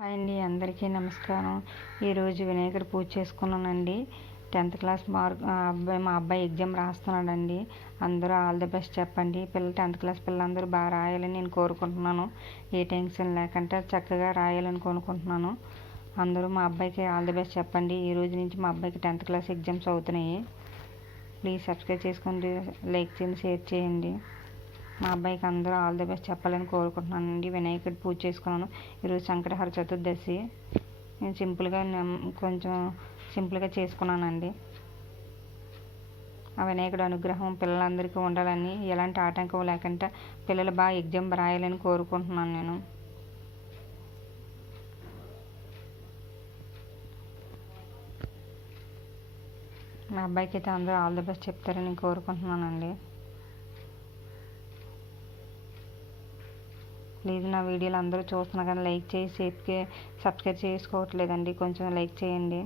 Hi అండి, అందరికీ నమస్కారం. ఈరోజు వినాయకుడి పూజ చేసుకున్నానండి. 10th క్లాస్ మా అబ్బాయి ఎగ్జామ్ రాస్తున్నాడండి. అందరూ ఆల్ ది బెస్ట్ చెప్పండి. 10th క్లాస్ పిల్లలందరూ బాగా రాయాలని నేను కోరుకుంటున్నాను. ఏ టెన్షన్ లేకుండా చక్కగా రాయాలని కోరుకుంటున్నాను. అందరూ మా అబ్బాయికి ఆల్ ది బెస్ట్ చెప్పండి. ఈ రోజు నుంచి మా అబ్బాయికి 10th క్లాస్ ఎగ్జామ్స్ అవుతున్నాయి. ప్లీజ్ సబ్స్క్రైబ్ చేసుకోండి, లైక్ చేయండి, షేర్ చేయండి. మా అబ్బాయికి అందరూ ఆల్ ది బెస్ట్ చెప్పాలని కోరుకుంటున్నానండి. వినాయకుడి పూజ చేసుకున్నాను. ఈరోజు సంకటహర చతుర్దశి. నేను కొంచెం సింపుల్గా చేసుకున్నానండి. ఆ వినాయకుడి అనుగ్రహం పిల్లలందరికీ ఉండాలని, ఎలాంటి ఆటంకం లేకుండా పిల్లలు బాగా ఎగ్జామ్ రాయాలని కోరుకుంటున్నాను నేను. మా అబ్బాయికి అయితే అందరూ ఆల్ ది బెస్ట్ చెప్తారని కోరుకుంటున్నానండి. ప్లీజ్ నా వీడియోలు అందరూ చూస్తున్నా కానీ లైక్ చేసి సబ్స్క్రైబ్ చేసుకోవట్లేదండి. కొంచెం లైక్ చేయండి.